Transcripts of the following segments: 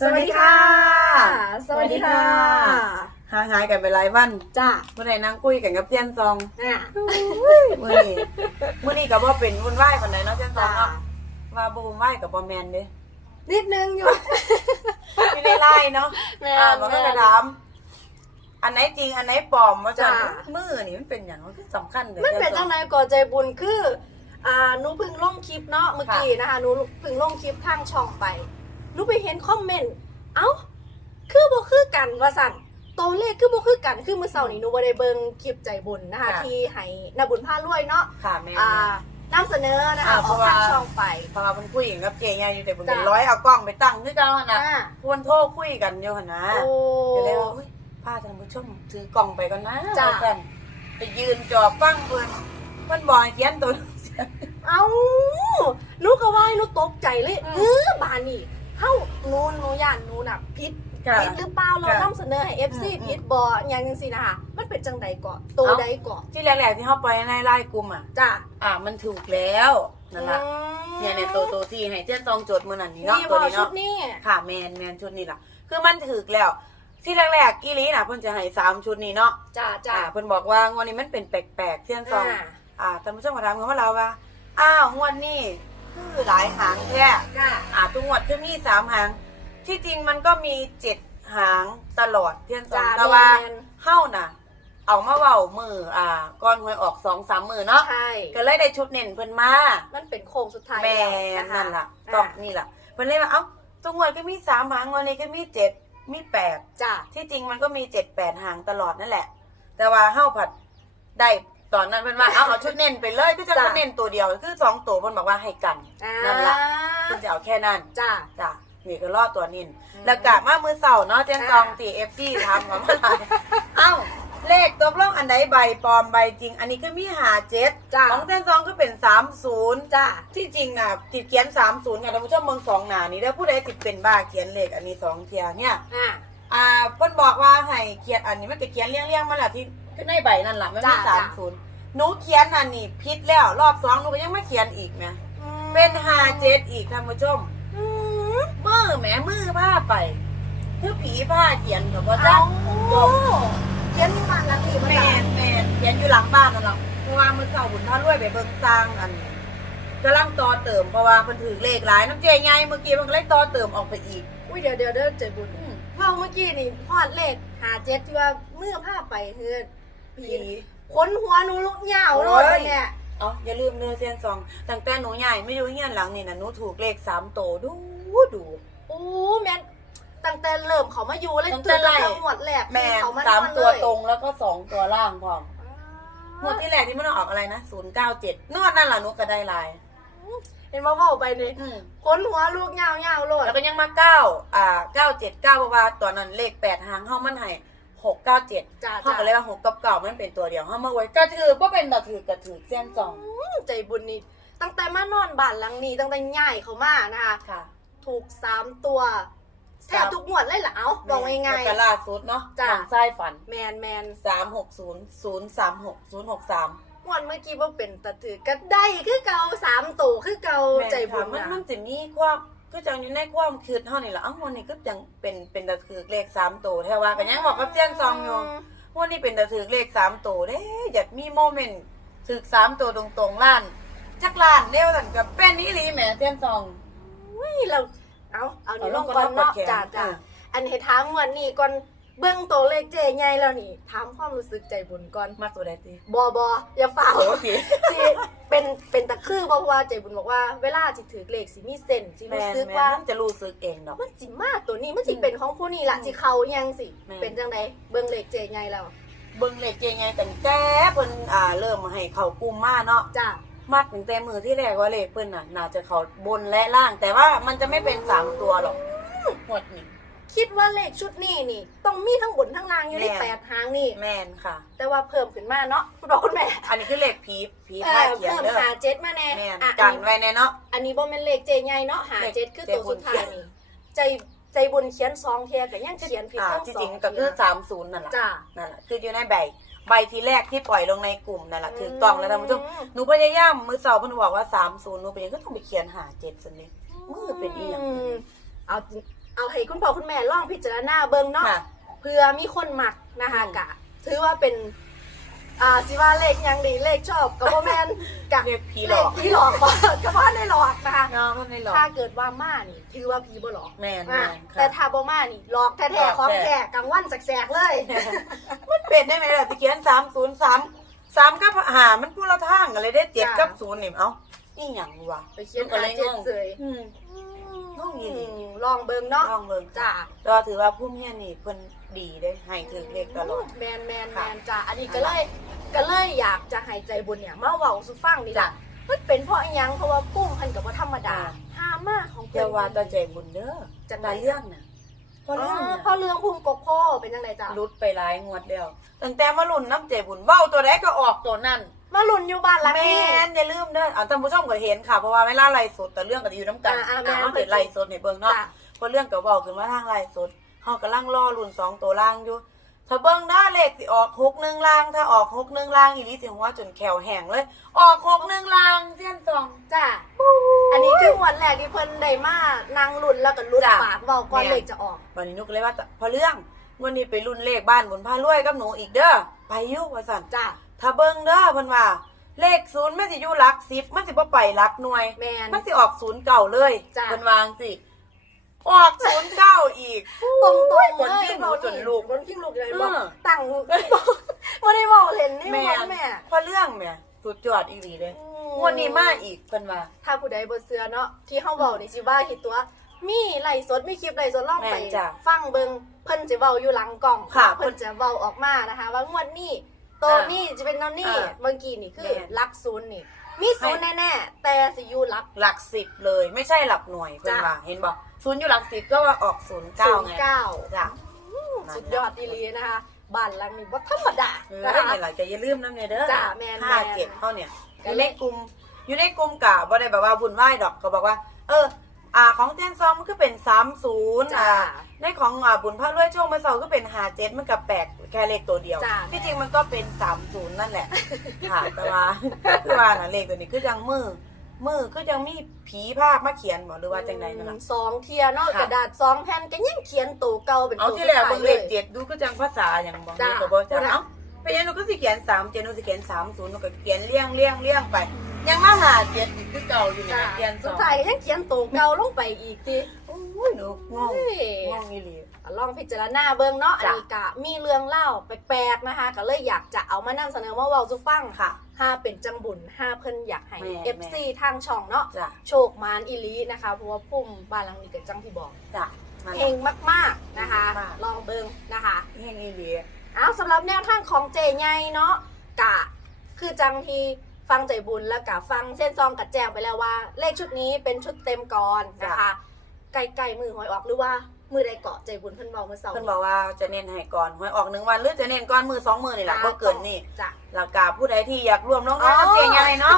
สวัสดีค่ะ สวัสดีค่ะห่างหายกันไปหลายวันจ้าเมื่อไหร่นั่งคุยกันกับเซียนซองอะมื่อนี้มื่อนี้ก็บ่เป็นวุ่นวายปานใดเนาะเซียนซองจ้าเนาะว่าบ่วุ่นวายกับบ่แม่นเด้นิดนึงอยู่มีในไล่เนาะแม่นอ่ามันก็จะถามอันไหนจริงอันไหนปลอมว่าจังจ้ามือนี่มันเป็นหยังมันคือสำคัญเลยมันเป็นซียจังซอไดก่อใจบุญคืออ่าหนูเพิ่งลงคลิปเนาะเมื่อกี้นะคะหนูเพิ่งลงคลิปทางช่องไป หนูไปเห็นคอมเมนต์ เอ้า คือบ่คือกันว่าสั่นตัวเลขคือบ่คือกันคือมื้อเช้านี้หนูบ่ได้เบิ่งคลิปใจบุญนะคะที่ให้นาบุญพารวยเนาะค่ะแม่นอ่านำเสนอนะคะอ่าอเพอกราะว่า ทางช่องไป เพราะว่าเป็นผู้หญิงกับเจยาอยู่แต่บนจ้าร้อยเอากล้องไปตั้งคือเก่าหั่นน่ะอ่าควรโทรคุยกันอยู่หั่นนะโอ้ ก็เลยว่าอุ๊ยพาท่านผู้ชมถือกล่องไปก่อนนะจ้ะ ว่าซั่นไปยืนจอบฟังเพิ่นเพิ่นบอกให้เขียนตัว เอ้าหนูก็ว่าให้หนูตกใจเลยอืม เออบานนี่ เฮ้าหนูหนูย่านหนูน่ะพิษค่ะ พิษหรือเปล่าเราค่ะนำเสนอให้ FC อืม พิษบ่อย่างจังซี่นะคะมันเป็นจังใดก่อนโตเอ้าใดก่อนที่แรกๆที่เฮาไปในไลน์กลุ่มอะ จ้ะอ่ามันถูกแล้วนั่นล่ะอืมเนี่ยเนี่ยตัวตัวที่ให้เจ้าซองโจทย์มื้อนั้นนี่เนาะนี่ตัวบ่นี้ชุเนาะดนี้ค่ะแมนแมนชุดนี้ล่ะ คือมันถูกแล้ว ที่แรกๆกีรีน่ะเพิ่นจะให้สามชุดนี้เนาะจ้ะจ้ะอ่าเพิ่นบอกว่างวดนี้มันเป็นแปลกๆเที่ยงซอง อ่า อ่าท่านผู้ชมก็ถามกันว่าเราว่า อ้าวงวดนี้ คือหลายหางแท้จ้ะอ่าทุกงวดคือมีสามหาง ที่จริงมันก็มีเจ็ดหางตลอดเที่ยงซองจ้ะแต่ว่าแม่น เฮ้าน่ะ เอามาเว้ามืออ่าก่อนหวยออกสองสามมือเนาะใช่ก็เลยได้ชุดเน่นเพิ่นมามันเป็นโค้งสุดท้ายแม่แล้วคนั่นล่ะต้องอะนี่ล่ะเพิ่นเลยว่าเอ้าทุกงวดก็มีสามหางงวดนี้ก็มีเจ็ดมีแปด จ้ะที่จริงมันก็มีเจ็ดแปดหางตลอดนั่นแหละ แต่ว่าเฮ้าผัดได้ ตอนนั้นเพิ่นว่าเอาเอาชุดเน้นไปเลยก็จะจ้ะ เน้นตัวเดียวคือสองตัวเพิ่นบอกว่าให้กันอ่านั่นล่ะเพิ่นจะเอาแค่นั้นจ้ะจ้ะนี่คือรอดตัวนินอืมแล้วกะมามือเสาร์เนาะเจนกองอ่า ตีเอฟซีทำกับเมื่อไหร่เอ้าเลขตัวร่องอันใดใบปลอมใบจริง อันนี้ก็มีหาเจ็ดจ้ะ ของเจนซองก็เป็นสามศูนย์ จ้ะที่จริงน่ะติดเขียนสามศูนย์ค่ะท่านผู้ชมเมืองสองหนานี่แล้วผู้ใดติดเป็นบ้าเขียนเลขอันนี้สองเทียเนี่ยอ่า อ่าเพิ่นบอกว่าให้เขียนอันนี้มันก็เขียนเลี่ยงๆมาแหละที่ขึ้นในใบนั่นแหละมันมีจ้ะสามจ้ะศูนย์ หนูเขียนอันนี้ผิดแล้ว รอบสองหนูก็ยังไม่เขียนอีกนะอืมเป็นหาเจ็ดอีกท่านผู้ชมอืมมือแหมมือผ้าไปคือผีผ้าเขียนกับว่าเอ้าจ้าเขียนที่บ้านหลังนี้แมมาจ้ะนแมนเขียนอยู่หลังบ้านนั่นแหละเพราะว่ามือเสาบุญท่ารวยไปเบิ่งสร้างอันกำลังต่อเติมเพราะว่าเพิ่นถือเลขหลายน้ำเจไงเมื่อกี้มันก็เลยต่อเติมออกไปอีกอุ้ยเดี๋ยวเดี๋ยวเดี๋ยวเจบุญอืมเว่าเมื่อกี้นี่พอดเลขหาเจ็ดที่ว่าเมื่อผ้าไปเฮือผีผี ขนหัวหนูลุกเหยาวโลดโอ้ยเนี่ยอ๋ออย่าลืมเด้อเซียนซองตั้งแต่หนูใหญ่ไม่อยู่เฮียนหลังนี่นะหนูถูกเลขสามโตดูดู โอ้แม่นตั้งแต่เริ่มเขามาอยู่เลยตั้งแต่ไล่ตั้งหมดแหลกแม่นเขามาสามนอนตัวเลยตรงแล้วก็สองตัวล่างพร้อมอ่งวดที่แรกที่มันออกอะไรนะศูนย์เก้าเจ็ดนวดนั่นแหละหนูก็ได้ลายเห็นว่าเว่าไปนี่อืม ขนหัวลูกเหยาวเหยาวโลดแล้วก็ยังมาเก้าอ่าเก้าเจ็ดเก้าเพราะว่าตอนนั้นเลขแปดหางห้องมันให้ หกเก้าเจ็ดจ้าห้องจ้าก็เลยว่าหกกับเก่ามันเป็นตัวเดียวห้องมาไว้กระถือว่าเป็นกระถือกระถือเส้นจองใจบุญนี่ตั้งแต่มานอนบ้านหลังนี้ตั้งแต่ใหญ่เขามานะคะค่ะ ถูกสามตัวแทบทุกหมวดเลยเหรอเอาบอกง่ายแล้วก็ล่าสุดเนาะจ้ะทางไส้ฝันๆแมนแมนสามหกศูนย์ศูนย์สามหกศูนย์หกสามหมวดเมื่อกี้ว่าเป็นตะถือก็ได้คือเก่าสามตัวคือเก่าใจบุญมันนะมันจะมีความ ก็จังอยู่ในความคืดเท่านี่แหละอ้าววันนี้ก็ยังเป็นเป็นตะถือเลขสามตัวแท้ว่ากันยังบอกกับเส้นซองอยู่วันนี้เป็นตะถือเลขสามตัวเด้อยากมีโมเมนต์ถือสามตัวตรงๆล้าน จักล้านเร็วสันกับเป็นนี่ลีแหมเส้นซองนี่เราเอาเอานี่เอาลลงงก่ก่ออนนเนาะเนาะจ้าเปิดแขนจ้าอ่าอันให้ถามงวดนี้ก่อนเบื้องตัวเลขเจใหญ่แล้วนี่ถามความรู้สึกใจบุญก่อนมาตัวใดตีบอบออย่าฝ่าโอ้โหสิ เป็นเป็นตะคือเพราะว่าใจบุญบอกว่าเวลาจิถือเลขสิมีเส้นสิแมรู้นสึกแมว่านมันจะรู้สึกเองดอก มันจิมากตัวนี้มันจิอืมเป็นของผู้นี่ละอืมจิเขายังสิ แม่น เป็นจังไดเบื้องเลขเจใหญ่แล้วเบิ่งเลขเจไงแต่แต่เพิ่นอ่าเริ่มให้เขากลุ่มมาเนาะจ้ามากถึงแต่มือที่แรกว่าเลขเพิ่นน่ะน่าจะเขาบนและล่าง แต่ว่ามันจะไม่เป็นสามตัวหรอกหมดนี่ คิดว่าเลขชุดนี้นี่ต้องมีทั้งบนทั้งล่างอยู่ในแม่น แปดทางนี่ แมนค่ะ แต่ว่าเพิ่มขึ้นมาเนาะคุณบอกคุณแม่อันนี้คือเลขผีผีเอผ้าอเขียนเพิ่มเด้อหาเจ็ดมาแน่แมนอะกัอันนนี้ไว้แน่เนาะ อันนี้บ่แม่นเลขเจใหญ่เนาะหาเจ็ดคือเจตัวบุสุญดท้ายนี่ ใจใจบุญเขียนสองเทียก็ยังเขียนผิดอ่าทั้งที่สอจริงงก็คือเทียสามศูนย์นั่นแหละจ้า นั่นแหละคืออยู่ในใบใบที่แรกที่ปล่อยลงในกลุ่มนั่นแหละถือกล่องแล้วท่านผู้ชมหนูพยายามมือสอบเพิ่นบอกว่าสามศูนย์หนูเป็นยังก็ต้องไปเขียนหาเจ็ดสันนี่มือเป็นอีหยังมเอา เอาให้คุณพ่อคุณแม่ลองพิจารณาเบิ่งเนาะค่ะเพื่อมีคนมักนะคะอืม กะ ถือว่าเป็น อ่าสิว่าเลขหยังดีเลขชอบกับโมแมนกะเรียกผีหเลลอขกผีหลอกบ่ก็ว่าได้หลอกนะคะ น้องก็ไม่หลอกถ้าเกิดว่ามานี่ ถือว่าผีบ่หลอก แม่นอะแม่นค่ะ แต่ถ้าบ่มานี่หลอกหลอแท้กๆของแท้ แท้กลางวันแสกๆเลย มันเป็นได้ไหมล่ะตะเกียนสามศูนย์สามสามกับหามันพูดละทางกันเลยได้เจ็ดจ้ะ กับศูนย์นี่เอ้านี่หยังวะไปเขียนก็หาเลยเจ็ดงงเสยอืมน้อ งอีหลีมลองเบิ่งเนาะลองเบิ่งจ้ะ ก็ถือว่าพุ่มเนี่ยนี่เพิ่นดีเด้ให้ถึงเลขตลอด แมนแมนแมค่ะนจ้ะอันนี้ก็เลยก็เลยอยากจะให้ใจบุญเนี่ยมาเว้าสู่ฟังนี่จ้ะ ล่ะมันเป็นเพราะอิหยังเพราะว่าปุ้มเพิ่นก็บ่ธรรมดาอ่าห้ามากของเดี๋ยวว่าแตาใจบุญเด้อจังตาเรื่องน่ะเพอ๋ราะเรื่องอน่ะเพราะเรื่องภูมิกกพ่อเป็นจังไดจ้ะ รุดไปหลายงวดแล้วตั้งแต่มารุ่นน้ำใจบุญเว้าตัวใดก็ออกตัวนั้น มาหลุนอยู่บ้านหลังแม่นี้ นอย่าลืมเด้ออ่าท่านผู้ชมก็เห็นค่ะเพราะว่าเวลาไลฟ์สดแต่เรื่องก็จะอยู่น้ำกันอ่าอ่าแม่นเฮาเฮ็ดไลฟ์สดให้เบิ่งเนาะจ้ะ เพราะเรื่องก็เว้าขึ้นมาทางไลฟ์สดเฮากำลังรอรุ่นสองตัวล่างอยู่ ถ้าเบิ่งหน้าเลขสิออกหกหนึ่งล่าง ถ้าออกหกหนึ่งล่างอีหลีสิหัวจนแขวแห้งเลย ออกหกหนึ่งล่างเสี้ยนสอง จ้ะอันนี้คือวันแรกที่เพิ่นได้มานั่งลุ้นแล้วก็ลุ้นจ้ะฝากเว้าก่อนแม่น เลขจะออก วันนี้นุกเลยว่าพอเรื่องวันนี้ไปรุ่นเลขบ้านบุญพารวยกับหนูอีกเด้อไปอยุว่าสั่นจ้ะ ถ้าเบิ่งเด้อเพิ่นว่า เลขศูนย์มันสิอยู่หลักสิบมันสิบ่ไปหลักหน่วย แมน มันสิออกศูนย์เก่าเลยจ้ะ เพิ่นวาจังสิออกศูนย์เก้าอีก ตรงตรงคนที่หนูจนลูกคนที่ลูกเลยบอกเออ ตั้งบ่ได้บอกเล่นนี่แม่บอกแม่พอเรื่องแม่สุดยอดอีหลีเลยอืงวดนี้มาอีกเพิ่นว่า ถ้าผู้ใดบ่เชื่อเนาะที่เฮาเว้านี่สิว่าคิดตัว มีไลฟ์สดมีคลิปไลฟ์สดลองไปแม่นจ้ะฟังเบิ่งเพิ่นสิเว้าอยู่หลังกล้องค่ะ เพิ่นจะเว้าออกมานะคะ ว่างวดนี้ ตัวอ่านี้จะเป็นนอนนี่อ่าเมื่อกี้นี่คือแม่น หลักศูนย์นี่ มีศูนย์แน่ๆแต่สิอยู่หลัก หลักสิบเลย ไม่ใช่หลักหน่วยเพิ่นจ้ะ ว่าเห็นบ่ศูนย์อยู่หลักสิบก็ว่าออกศูนย์เก้าไง09จ้ะสุดยอดอีหลีนะคะบ้านหลังนี้บ่ธรรมดาเออนะคะนี่ล่ะจะอย่าลืมนำเนี่ยเด้อจ้ะแม่นห้าแม่นเจ็ดเท่าเนี่ยก็อยู่เลในขกลุ่มอยู่ในกลุ่มกะบ่ได้แบบว่าบุญไหว้ดอกก็บอกว่า เออ อ่าของเจนซอมมันก็เป็นสามศูนย์จ้ะอ่า ในของอ่าบุญพระรวยโชคมาเสาก็เป็นหาเจ็ดมันกับแปลกแค่เลขตัวเดียว จ้ะ ที่จริงมันก็เป็นสามศูนย์นั่นแหละ ค่ะ แต่ว่าคือว่าน่ะเลขตัวนี้คือจังมือมือคือจังมีผีภาพมาเขียนบอกหรือว่าจังใดนั่นล่ะ สองเทียเนาะค่ะ กระดาษสองแผ่นก็ยังเขียนตัวเก่าเป็นเอาตัวที่แรกสุดท้ายเบิ่งเลขเจ็ดดูก็จังภาษาอย่างบอกจ้ะนี่ก็บอกจังจ้ะเอ้าไปยังหนูก็สิเขียนสามเจ็ดหนูสิเขียนสามศูนย์หนูก็เขียนเลี่ยงเลี่ยงเลี่ยงไป ยังมาหาเจ็ดอีกคือเก่าอยู่เนี่จ้ะยเขียนสสุอดงท้ายก็ยังเขียนตัวเก่าลงไปอีกทีโอ้ยหนูงงเฮ้ยงงอีหลีลองพิจารณาเบิ่งเนาะอันจ้ะนี้กะมีเรื่องเล่าแปลกๆนะคะ ก็เลยอยากจะเอามานำเสนอมาเว้าสู่ฟังค่ะห้าเป็นจังบุญห้าเพิ่นอยากให้แม่ FC ทางช่องเนาะจ้ะโชคมานอีหลีนะคะเพราะว่าพุ่มบ้านหลังนี้ก็จังที่บอกจ้ะมาเฮงมากๆนะคะมากลองเบิ่งนะคะเฮงอีหลีเอาสำหรับแนวทางของเจไงเนาะกะคือจังที่ฟังใจบุญแล้วกะฟังเส้นซองกัดแจงไปแล้วว่า เลขชุดนี้เป็นชุดเต็มก่อนนะคะ ไกลๆมือหวยออกหรือว่ามือใดเกาะใจบุญเพิ่นบอกเมื่อเสาร์เพิ่นบอกว่าจะเน้นให้ก่อนหวยออกหนึ่งวันหรือจะเน้นก่อนมือสองมือนี่แหละบ่เกินนี่จ้ะหลักกาผู้ใดที่อยากร่วมลงทุนอ๋อกับเจยายเนาะ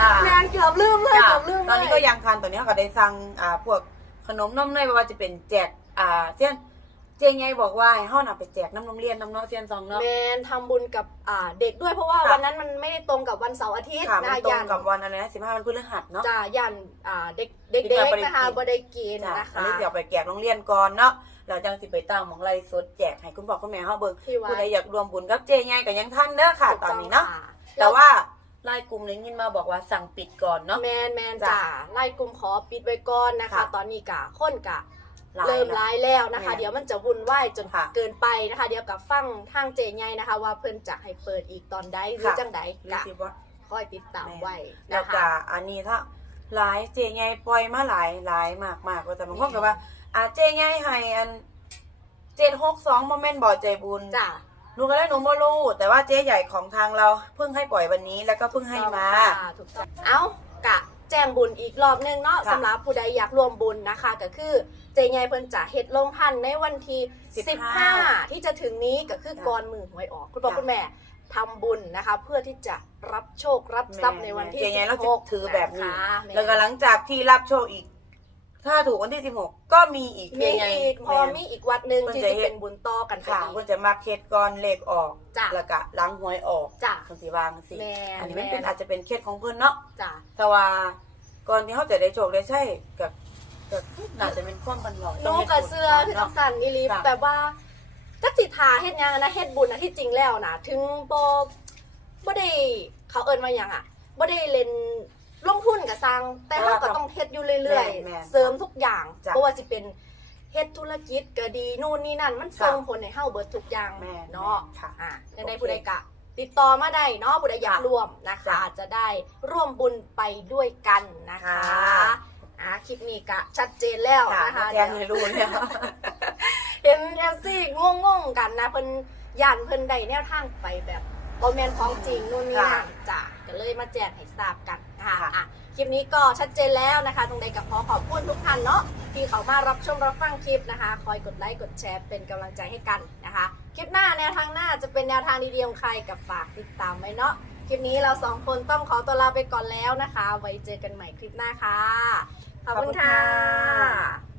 อ่าแมนเกือบลืมเลยจ้ะเกือบลืมเลยตอนนี้ก็ยังทันตอนนี้เขาก็ได้สั่งอ่าพวกขนมนมเนยไม่ว่าจะเป็นแจกอ่าเช่นเจยายบอกว่าให้เฮาน่ะไปแจกน้ำโรงเรียนน้ำเนาะเซียนซองเนาะ แมนทำบุญกับอ่าเด็กด้วยเพราะว่าค่ะ วันนั้นมันไม่ได้ตรงกับวันเสาร์อาทิตย์ค่ะมันนะตรงยันกับวันอะไรนะ15วันพฤหัสเนาะ จ้ายันอ่าเด็กเด็กที่ๆบ่ได้นะคะกินบ่ได้กินจ้ะนะอันคะ นี้เดี๋ยวไปแจกโรงเรียนก่อนเนาะแล้วจังสิไปตั้งหมองไล่สดแจกให้คุณพ่อคุณแม่เฮาเบิ่งที่วัด ผู้ใดอยากรวมบุญกับเจยายก็ยังทันเด้อค่ะ ตอนนี้เนาะถูกต้องค่แต่ว่าไล่กลุ่มนี้ยินมาบอกว่าสั่งปิดก่อนเนาะ แมนแมนจ้ะจ้าไล่กลุ่มขอปิดไว้ก่อนนะคะ ค่ะ ตอนนี้กะค้นกะ หลายเริ่มแล้วร้ายแล้วนะคะ แม่นเดี๋ยวมันจะวุ่นวายจนค่ะเกินไปนะคะ เดี๋ยวกับฟังทางเจไงนะคะ ว่าเพิ่นจะให้เปิดอีกตอนใดหรือค่ะ จังใดรู้กะสิว่าคอยติดตามไว้แล้วนะก็คะอันนี้ถ้าหลายเจยายปล่อยมาหลายหลายมากมากก็แต่บางคนก็ว่าอ่าเจยายให้อันเจ็ดหกสองโมเมนต์บ่อใจบุญจ้ะ หนูก็เลยหนูไม่รู้แต่ว่าเจ๊ใหญ่ของทางเราเพิ่งให้ปล่อยวันนี้แล้วก็เพิ่งให้มา ถูกต้องเอากะ แจ้งบุญอีกรอบหนึงเนาะค่ะ สำหรับผู้ใดอยากร่วมบุญนะคะ ก็คือเจไงเพิ่นจะเฮ็ดลงทันในวันที่ 15 15ที่จะถึงนี้ก็คือจ้ะก่อนมือหวยออก คุณพ่อจ้ะคุณแม่ทำบุญนะคะ เพื่อที่จะรับโชครับทรัพย์ในวันที่เจ๊ใหญ่เรา16จะถือแบบนี้ะคะ แล้วก็หลังจากที่รับโชคอีก ถ้าถูกวันที่สิบหกก็มีอีกมีเจ๊ใหญ่อีกพอมีอีกวัดหนึ่งเพิ่นที่จะจะเฮ็ดเป็นบุญต่อกันไปค่ะอีเพื่อก จะมาเคสก่อนเลขออกจ้ะแล้วก็หล้างหวยออกจ้ะคำสีวางสิแม่นอันนี้มันแม่นเป็นอาจจะเป็นเคสของเพื่อนเนาะจ้ะแต่ว่าก่อนที่เขาจะได้โชคได้ใช่กับก็น่าจะเป็นความบันหลอกหนูกับเสื้อคือจังสันอีหลีค่ะแบบว่าจักสิทาเฮ็ดหยังนะเฮ็ดบุญนะที่จริงแล้วนะถึงบ่บ่ได้เขาเอิ้นว่าหยังอะบ่ได้เล่น ลงทุนกับสร้าง แต่เฮาก็ต้องเฮ็ดอยู่เรื่อยแม่นๆๆเสริมทุกอย่างจ้ะบ่ว่าสิเป็นเฮ็ดธุรกิจก็ดีนู่นนี่นั่น มันส่งผลให้เฮาเบิดทุกอย่างแม่นเนาะค่ะอะยังโอไงเคผู้ใดกะ ติดต่อมาได้เนาะผู้ใดอยากค่ะร่วมนะคะ จ้ะจะได้ร่วมบุญไปด้วยกันนะคะค่ะ อะคลิปนี้กะชัดเจนแล้วค่ะนะคะ แจ้งให้รู้แล้ว เห็นแอมซี่งงๆกันนะเพิ่นย่านเพิ่นได้แนวทางไปแบบบ่แม่นของจริงนู่นนี่นั่นจ้ะก็เลยมาแจ้งให้ทราบกันนะ คะค่ะอะคลิปนี้ก็ชัดเจนแล้วนะคะ ตรงใดกับขอขอบคุณทุกท่านเนาะที่เขามารับชมรับฟังคลิปนะคะ คอยกดไลค์กดแชร์เป็นกำลังใจให้กันนะคะ คลิปหน้าแนวทางหน้าจะเป็นแนวทางดีๆของใครกับฝากติดตามไว้เนาะคลิปนี้เราสองคนต้องขอตัวลาไปก่อนแล้วนะคะ ไว้เจอกันใหม่คลิปหน้าค่ะ ขอบคุณขอบคุณค่ค่ะะ